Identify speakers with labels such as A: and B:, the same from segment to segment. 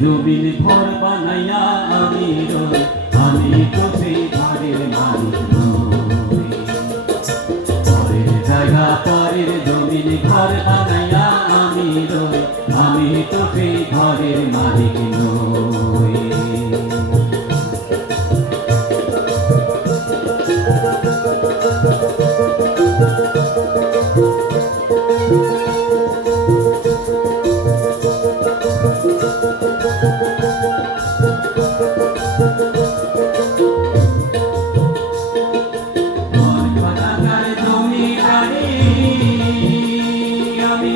A: জমিন ঘর বানাইয়া আমি আমি তো সেই ঘরের মালিক। পরের জায়গা পরের জমিন ঘর বানাইয়া আমি আমি তো সেই ঘরের মালিক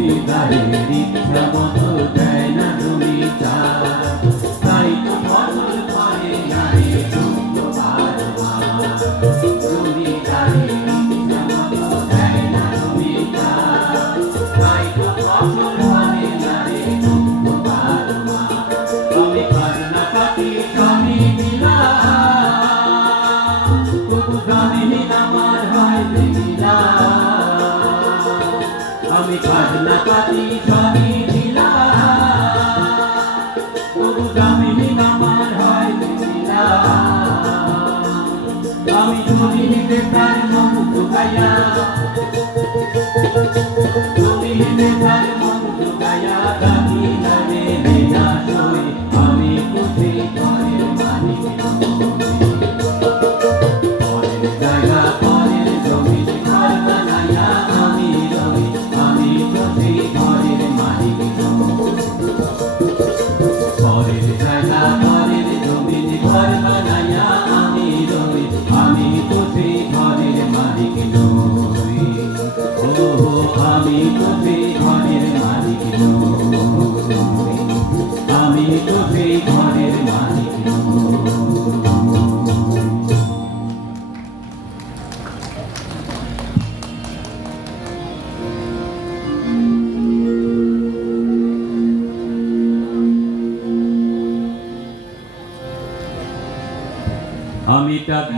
A: জমিদারের ইচ্ছা মতো দেয় না জমিদার তাই তো ফসল ফলে না রে শুক্রবার জমিদারের ইচ্ছা মতো দেয় না জমিদার তাই তো ফসল ফলে না রে শুক্রবার আমি খাজনা কাটি স্বামী আমি খাজনা পাতি দিলাম আমি জমিনিতে তার মন ঢুকাইয়া আমি তো সেই ঘরের মালিক। আমি টাক